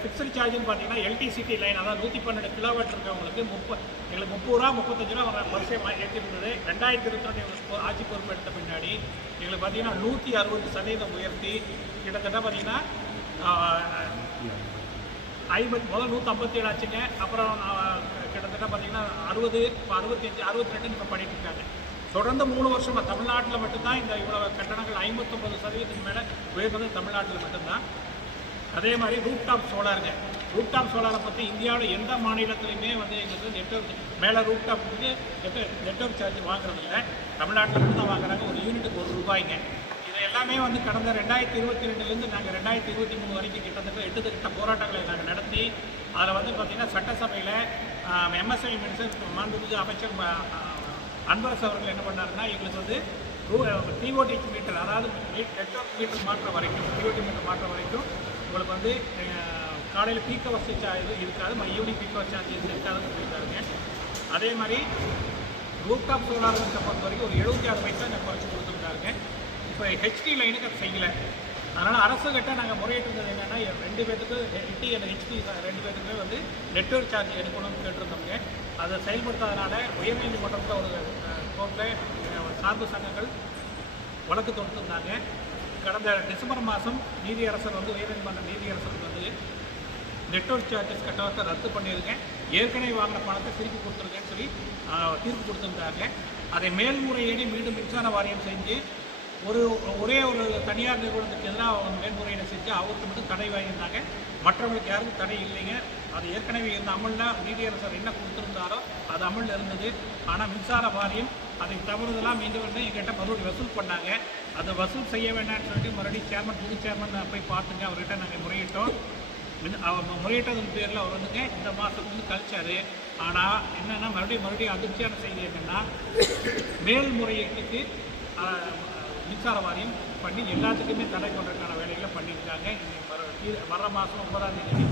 Fixed சார்ஜ்னு பார்த்தீங்கன்னா எல்டிசிட்டி line அதாவது நூற்றி பன்னெண்டு கிலோமீட்டர் இருக்கவங்களுக்கு முப்பது எங்களுக்கு முப்பது ரூபா முப்பத்தஞ்சு ரூபா வர வரிசையாக ஏற்றிருந்தது ரெண்டாயிரத்தி இருபத்தி ரெண்டு ஆட்சி பொறுப்பெடுத்த பின்னாடி எங்களுக்கு பார்த்தீங்கன்னா நூற்றி அறுபது சதவீதம் உயர்த்தி கிட்டத்தட்ட பார்த்தீங்கன்னா ஐம்பத்தி முதல் நூற்றம்பத்தி ஏழு ஆச்சுங்க. அப்புறம் கிட்டத்தட்ட பார்த்தீங்கன்னா அறுபது இப்போ அறுபத்தஞ்சு அறுபத்தி ரெண்டு இப்போ பண்ணிட்டு இருக்காங்க. தொடர்ந்து மூணு வருஷமாக தமிழ்நாட்டில் மட்டும்தான் இந்த இவ்வளோ கட்டணங்கள் ஐம்பத்தொம்பது சதவீதத்துக்கு மேலே உயர்ந்தது தமிழ்நாட்டில் மட்டும்தான். அதே மாதிரி ரூப் டாப் சோலாருங்க ரூப் டாப் சோலாரை பற்றி இந்தியாவில் எந்த மாநிலத்திலையுமே வந்து எங்களுக்கு நெட்ஒர்க் மேலே ரூப் வந்து நெட்ஒர்க் சார்ஜ் வாங்குறதில்ல தமிழ்நாட்டில் தான் வாங்குறாங்க. ஒரு யூனிட்டுக்கு ஒரு ரூபாய்ங்க. இது எல்லாமே வந்து கடந்த ரெண்டாயிரத்தி இருபத்தி ரெண்டுலேருந்து நாங்கள் ரெண்டாயிரத்தி இருபத்தி மூணு வரைக்கும் கிட்டத்தட்ட எட்டு கிட்ட போராட்டங்களை நாங்கள் நடத்தி அதில் வந்து பார்த்திங்கன்னா சட்டசபையில் எம்எஸ்ஐ மினிஸ்டர் மாண்புமிகு அமைச்சர் அன்பரசு அவர்கள் என்ன பண்ணாருன்னா எங்களுக்கு வந்து டிஓடி மீட்டர் அதாவது நெட்ஒர்க் மீட்டர் மாற்ற வரைக்கும் டிஓடி மீட்டர் மாற்ற வரைக்கும் உங்களுக்கு வந்து காலையில் பீக் அவர்ஸ் சார்ஜ் இருக்காது. ஈவினிங் பீக் அவர் சார்ஜஸ் இருக்காதுன்னு சொல்லியிருக்காருங்க. அதே மாதிரி ரூப்டாப் சோலார் பொறுத்த வரைக்கும் ஒரு எழுபத்தி ஆறு பைசா நான் குறைச்சி கொடுத்துருக்காருங்க. இப்போ ஹெச்டி லைனுக்கு அது செய்யலை. அதனால் அரசு கிட்ட நாங்கள் முறையிட்டிருந்தது என்னென்னா ரெண்டு பேர்த்துக்கு ஹெச்டி அந்த ஹெச்டி ரெண்டு பேர்த்துக்குமே வந்து நெட்ஒர்க் சார்ஜ் எடுக்கணும்னு கேட்டிருந்தோங்க அதை செயல்படுத்தாதனால உயர்நீதிமன்றத்தில் ஒரு கோர்ட்டில் சார்பு சங்கங்கள் வழக்கு தொடுத்திருந்தாங்க. கடந்த டிசம்பர் மாதம் நீதியரசர் வந்து உயர்நீதிமன்ற நீதியரசர் வந்து நெட்ஒர்க் சார்ஜஸ் கட்டணத்தை ரத்து பண்ணியிருக்கேன். ஏற்கனவே வாங்கின பணத்தை திருப்பி கொடுத்துருக்கேன்னு சொல்லி தீர்ப்பு கொடுத்துருந்தாங்க. அதை மேல்முறையீடு மீண்டும் மின்சார வாரியம் செஞ்சு ஒரு ஒரே ஒரு தனியார் நிறுவனத்துக்கு எதிராக அவங்க மேல்முறையீடு செஞ்சு அவருக்கு மட்டும் தடை வாங்கியிருந்தாங்க. மற்றவங்களுக்கு யாருக்கும் தடை இல்லைங்க. அது ஏற்கனவே இருந்த அமலில் நீதியரசர் என்ன கொடுத்துருந்தாரோ அது அமலில் இருந்தது. ஆனால் மின்சார வாரியம் அதை தவறுதலாக மீண்டும் வந்து எங்கிட்ட மறுபடியும் வசூல் பண்ணாங்க. அதை வசூல் செய்ய வேண்டாம்னு சொல்லிட்டு மறுபடியும் சேர்மன் புது சேர்மன் போய் பார்த்துங்க அவர்கிட்ட நாங்கள் முறையிட்டோம். மின்- அவர் முறையிட்டதன் பேரில் அவர் வந்துங்க இந்த மாதத்துக்கு வந்து கழிச்சாரு. ஆனால் என்னென்னா மறுபடியும் மறுபடியும் அதிர்ச்சியான செய்தி என்னென்னா மேல்முறையீட்டுக்கு மின்சார வாரியம் பண்ணி எல்லாத்துக்குமே தடை கொண்டதுக்கான வேலைகளை பண்ணியிருக்காங்க. இன்னைக்கு வர வர மாதம் ஒன்பதாம் தேதி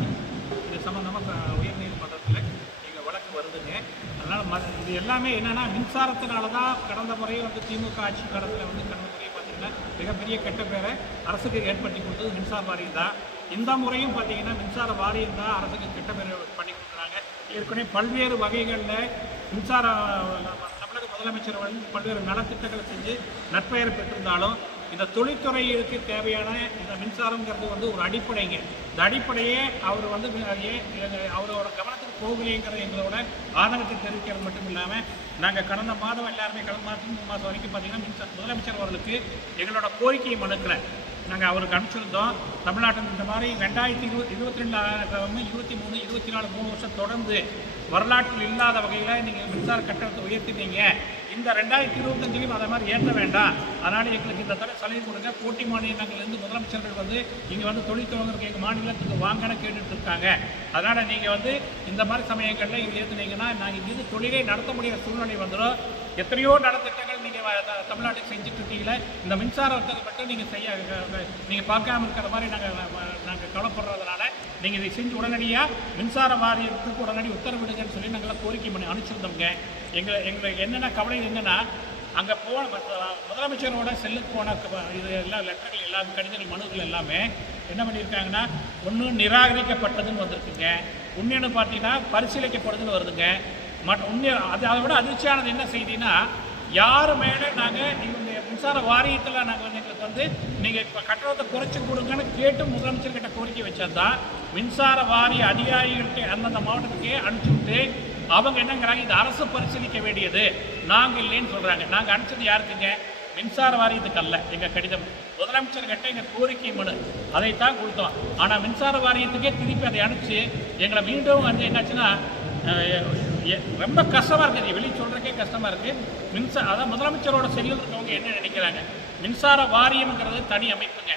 இது சம்மந்தமாக உயர்நீதிமன்றத்தில் எங்கள் வழக்கு வருதுங்க. அதனால் ம இது எல்லாமே என்னென்னா மின்சாரத்தினால தான் கடந்த முறை வந்து திமுக ஆட்சி காலத்தில் வந்து கடந்த முறை மிகப்பெரிய கெட்ட பேரை அரசுக்கு ஏற்படுத்தி கொடுத்தது மின்சார வாரியம் தான். இந்த முறையும் பார்த்தீங்கன்னா மின்சார வாரியம் தான் அரசுக்கு கெட்ட பேர் பண்ணி கொடுக்குறாங்க. ஏற்கனவே பல்வேறு வகைகளில் மின்சார தமிழக முதலமைச்சர் வந்து பல்வேறு நலத்திட்டங்களை செஞ்சு நற்பெயரை பெற்றிருந்தாலும் இந்த தொழில்துறைகளுக்கு தேவையான இந்த மின்சாரங்கிறது வந்து ஒரு அடிப்படைங்க. இந்த அடிப்படையே அவர் வந்து அவரோட கவனத்துக்கு போகலைங்கிற எங்களோட ஆதங்கத்தை தெரிவிக்கிறது மட்டும் இல்லாமல் நாங்கள் கடந்த மாதம் எல்லாருமே கடந்த மாதம் மூணு மாதம் வரைக்கும் பார்த்தீங்கன்னா மின்சார முதலமைச்சர் அவர்களுக்கு எங்களோட கோரிக்கையை மனுக்களை நாங்கள் அவருக்கு அனுப்பிச்சிருந்தோம். தமிழ்நாட்டில் இந்த மாதிரி ரெண்டாயிரத்தி இருபது இருபத்தி ரெண்டு இருபத்தி மூணு இருபத்தி நாலு மூணு வருஷம் தொடர்ந்து வரலாற்றில் இல்லாத வகையில் நீங்கள் மின்சார கட்டணத்தை உயர்த்தினீங்க இந்த ரெண்டாயிரத்தி இருபத்தஞ்சிலையும் அதை மாதிரி ஏற்ற வேண்டாம். அதனால் எங்களுக்கு இந்த தடவை சலுகை கொடுங்க. போட்டி மாநிலங்கள்லேருந்து முதலமைச்சர்கள் வந்து இங்கே வந்து தொழில் தொடங்குறதுக்கு எங்கள் மாநிலத்துக்கு வாங்கன்னு கேட்டுட்டு இருக்காங்க. அதனால் நீங்கள் வந்து இந்த மாதிரி சமயங்களில் இங்கே ஏற்றுனீங்கன்னா நாங்கள் இங்கேருந்து தொழிலே நடத்த முடியாத சூழ்நிலை வந்துடும். எத்தனையோ நலத்திட்டங்கள் தமிழ்நாட்டுக்கு செஞ்சுட்டு இருக்கீங்களே இந்த வர்த்தகம் மட்டும் நீங்கள் செய்ய நீங்கள் பார்க்காம இருக்கிற மாதிரி நாங்கள் நாங்கள் கவலைப்படுறதுனால நீங்கள் இதை செஞ்சு உடனடியாக மின்சார வாரியத்துக்கு உடனடி உத்தரவிடுங்கன்னு சொல்லி நாங்கள்லாம் கோரிக்கை பண்ணி அனுப்பிச்சிருந்தோங்க எங்களை எங்களுக்கு என்னென்ன கவலை என்னென்னா அங்கே போன முதலமைச்சரோட செல்லுக்கு போன இது எல்லாம் லெட்டர்கள் எல்லாம் கடிதங்கள் மனுக்கள் எல்லாமே என்ன பண்ணியிருக்காங்கன்னா ஒன்று நிராகரிக்கப்பட்டதுன்னு வந்திருக்குங்க. இன்னொன்று பார்த்தீங்கன்னா பரிசீலிக்கப்படுதுன்னு வருதுங்க. மற்ற உண்மை அது அதை விட அதிர்ச்சியானது என்ன செய்தின்னா யார் மேலே நாங்கள் நீங்கள் மின்சார வாரியத்தில் நாங்கள் எங்களுக்கு வந்து நீங்கள் இப்போ கட்டணத்தை குறைச்சி கொடுங்கன்னு கேட்டு முதலமைச்சர்கிட்ட கோரிக்கை வச்சதுதான் மின்சார வாரிய அதிகாரிகளுக்கு அந்தந்த மாவட்டத்துக்கே அனுப்பிச்சு விட்டு அவங்க என்னங்கிறாங்க இது அரசு பரிசீலிக்க வேண்டியது. நாங்கள் இல்லைன்னு சொல்கிறாங்க நாங்கள் அனுப்பிச்சது யாருக்குங்க? மின்சார வாரியத்துக்கு அல்ல. எங்கள் கடிதம். முதலமைச்சர்கிட்ட எங்கள் கோரிக்கை மனு. அதைத்தான் கொடுத்தோம். ஆனால் மின்சார வாரியத்துக்கே திருப்பி அதை அனுப்பிச்சு எங்களை மீண்டும் வந்து என்னாச்சுன்னா ரொம்ப கஷ்டமாக இருக்குது வெளியே சொல்கிறக்கே கஷ்டமாக இருக்குது மின்சார அதான் முதலமைச்சரோட செல்லில் இருக்கவங்க என்ன நினைக்கிறாங்க? மின்சார வாரியம்ங்கிறது தனி அமைப்புங்க.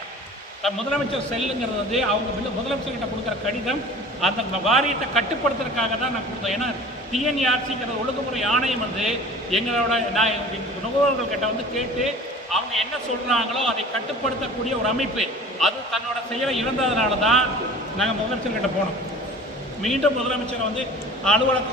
த- முதலமைச்சர் செல்லுங்கிறது வந்து அவங்க வந்து முதலமைச்சர்கிட்ட கொடுக்குற கடிதம் அந்த வாரியத்தை கட்டுப்படுத்துறதுக்காக தான் நான் கொடுத்தேன். ஏன்னா டிஎன்ஆர்சிங்கிற ஒழுங்குமுறை ஆணையம் வந்து எங்களோட நான் எங்க நுகர்வோர்கள்கிட்ட வந்து கேட்டு அவங்க என்ன சொல்கிறாங்களோ அதை கட்டுப்படுத்தக்கூடிய ஒரு அமைப்பு. அது தன்னோட செயலை இழந்ததுனால தான் நாங்கள் முதலமைச்சர்கிட்ட போனோம். மீண்டும் முதலமைச்சர் வந்து அலுவலக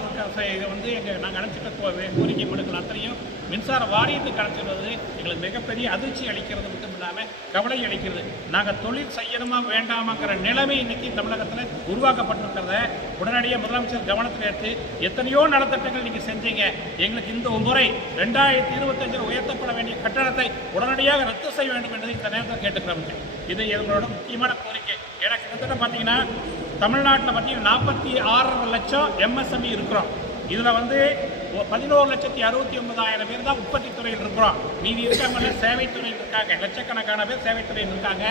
இதை வந்து எங்கள் நாங்கள் அனுப்பிச்சிட்ட கோரிக்கை மனுக்கள் அத்தனையும் மின்சார வாரியத்துக்கு அனுப்பிச்சிடுறது எங்களுக்கு மிகப்பெரிய அதிர்ச்சி அளிக்கிறது மட்டும் இல்லாமல் கவலை அளிக்கிறது. நாங்கள் தொழில் செய்யணுமா வேண்டாமாங்கிற நிலைமை இன்னைக்கு தமிழகத்தில் உருவாக்கப்பட்டிருக்கிறத உடனடியாக முதலமைச்சர் கவனத்தில் எடுத்து எத்தனையோ நலத்திட்டங்கள் நீங்கள் செஞ்சீங்க. எங்களுக்கு இந்த முறை ரெண்டாயிரத்தி இருபத்தஞ்சில் உயர்த்தப்பட வேண்டிய கட்டணத்தை உடனடியாக ரத்து செய்ய வேண்டும் என்று இந்த நேரத்தில் கேட்டுக்கிறோம். இது எங்களோட முக்கியமான கோரிக்கை. ஏன்னா கிட்டத்தட்ட பார்த்தீங்கன்னா தமிழ்நாட்டில் பார்த்தீங்கன்னா நாற்பத்தி ஆறரை லட்சம் எம்எஸ்எம்இ இருக்கிறோம். இதில் வந்து பதினோரு லட்சத்தி அறுபத்தி ஒன்பதாயிரம் பேர் தான் உற்பத்தி துறையில் இருக்கிறோம். மீதி இருக்கவங்க சேவைத்துறையில் இருக்காங்க லட்சக்கணக்கான பேர் சேவைத்துறையில் இருக்காங்க.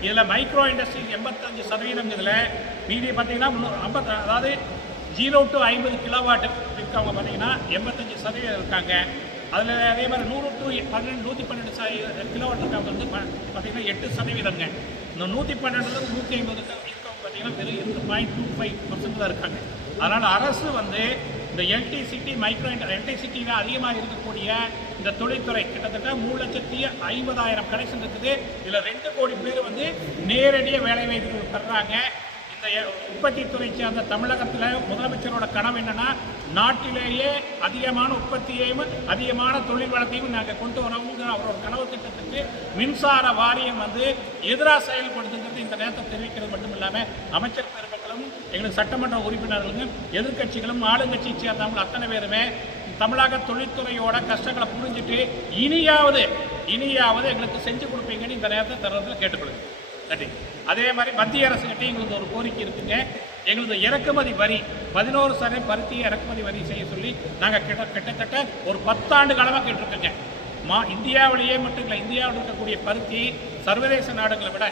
இதில் மைக்ரோ இண்டஸ்ட்ரி எண்பத்தஞ்சு சதவீதம் இதில். மீதி பார்த்தீங்கன்னா முந்நூறு ஐம்பது அதாவது ஜீரோ டு ஐம்பது கிலோவாட் இருக்கவங்க பார்த்தீங்கன்னா எண்பத்தஞ்சு சதவீதம் இருக்காங்க. அதில் அதே மாதிரி நூறு டு பன்னெண்டு நூற்றி பன்னெண்டு சதவீத கிலோவாட் இருக்கவங்க வந்து ப- பார்த்தீங்கன்னா எட்டு சதவீதங்க இந்த நூற்றி பன்னெண்டுலேருந்து நூற்றி ஐம்பது இருக்கவங்க பார்த்தீங்கன்னா வெறும் இரண்டு பாயிண்ட் டூ ஃபைவ் பர்சன்ட் தான் இருக்காங்க. அதனால் அரசு வந்து இந்த எல்டிசிட்டி மைக்ரோ எல்டிசிட்டியில் அதிகமாக இருக்கக்கூடிய இந்த தொழில்துறை கிட்டத்தட்ட மூணு லட்சத்தி ஐம்பதாயிரம் கனெக்ஷன் இருக்குது. இதில் ரெண்டு கோடி பேர் வந்து நேரடியாக வேலைவாய்ப்பு பெறாங்க. இந்த உற்பத்தி துறை சேர்ந்த தமிழகத்தில் முதலமைச்சரோட கனவு என்னன்னா நாட்டிலேயே அதிகமான உற்பத்தியையும் அதிகமான தொழில் வளத்தையும் நாங்கள் கொண்டு வரோங்கிற அவரோட கனவு திட்டத்துக்கு மின்சார வாரியம் வந்து எதிராக செயல்படுத்துங்கிறது இந்த நேரத்தை தெரிவிக்கிறது மட்டும் இல்லாமல் அமைச்சர் பெருமக்களும் எங்களுக்கு சட்டமன்ற உறுப்பினர்களும் எதிர்க்கட்சிகளும் ஆளுங்கட்சியை சேர்ந்தவங்க அத்தனை பேருமே தமிழக தொழில்துறையோட கஷ்டங்களை புரிஞ்சுட்டு இனியாவது இனியாவது எங்களுக்கு செஞ்சு கொடுப்பீங்கன்னு இந்த நேரத்தை தருவதில் கேட்டுக்கொள்கிறேன். நன்றி. அதே மாதிரி மத்திய அரசுகிட்ட எங்களுக்கு ஒரு கோரிக்கை இருக்குங்க. எங்களது இறக்குமதி வரி பதினோரு சதவீத பருத்தி இறக்குமதி வரி செய்ய சொல்லி நாங்கள் கிட்ட கிட்டத்தட்ட ஒரு பத்தாண்டு காலமாக கேட்டிருக்கோங்க. மா இந்தியாவிலேயே மட்டும் இல்லை இந்தியாவில் இருக்கக்கூடிய பருத்தி சர்வதேச நாடுகளை விட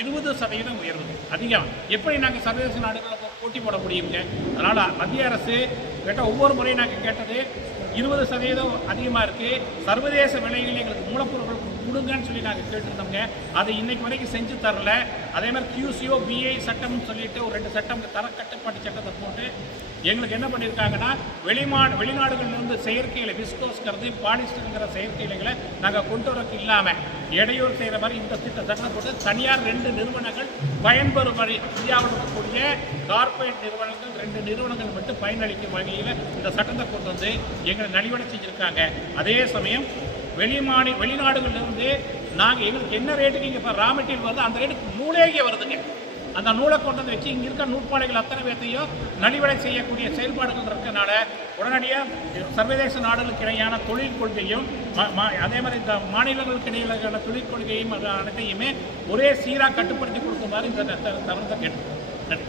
இருபது சதவீதம் உயர்வு அதிகம். எப்படி நாங்கள் சர்வதேச நாடுகளில் போட்டி போட முடியுங்க? அதனால் மத்திய அரசு கேட்ட ஒவ்வொரு முறையும் நாங்கள் கேட்டது இருபது சதவீதம் அதிகமாக இருக்குது சர்வதேச விலைகளில் எங்களுக்கு மூலப்பொருட்கள் கொடுங்கன்னு சொல்லி நாங்கள் கேட்டிருந்தோங்க அதை இன்னைக்கு வரைக்கும் செஞ்சு தரல. அதே மாதிரி கியூசிஓ பிஐ சட்டம்னு சொல்லிட்டு ஒரு ரெண்டு சட்டம் தர கட்டுப்பாட்டு சட்டத்தை போட்டு எங்களுக்கு என்ன பண்ணியிருக்காங்கன்னா வெளிமா வெளிநாடுகளிலிருந்து செயற்கைகளை விஸ்கோஸ்கிறது பாலிஸ்டருங்கிற செயற்கைகளை நாங்கள் கொண்டு வரக்கு இல்லாமல் இடையூறு செய்கிற மாதிரி இந்த திட்ட சட்டம் போட்டு தனியார் ரெண்டு நிறுவனங்கள் பயன்பெறும் வழி இந்தியாவில் இருக்கக்கூடிய கார்ப்பரேட் நிறுவனங்கள் ரெண்டு நிறுவனங்கள் மட்டும் பயனளிக்கும் வகையில் இந்த சட்டத்தை கொண்டு வந்து எங்களை நலிவடை செஞ்சுருக்காங்க. அதே சமயம் வெளிமாநி வெளிநாடுகளிலிருந்து நாங்கள் எங்களுக்கு என்ன ரேட்டுக்கு இங்கே இப்போ ரா மெட்டீரியல் வருது அந்த ரேட்டுக்கு நூலே இங்கே வருதுங்க. அந்த நூலை கொண்டு வந்து வச்சு இங்கே இருக்க நூற்பாடைகள் அத்தனை பேர்த்தையும் நலிவடை செய்யக்கூடிய செயல்பாடுகள் இருக்கனால உடனடியாக சர்வதேச நாடுகளுக்கு இடையான தொழில் கொள்கையும் அதே மாதிரி இந்த மாநிலங்களுக்கு இடையிலான தொழில் கொள்கையும் அனைத்தையுமே ஒரே சீராக கட்டுப்படுத்தி கொடுக்குமாறு இந்த தவிர்த்த கேட்டு நன்றி.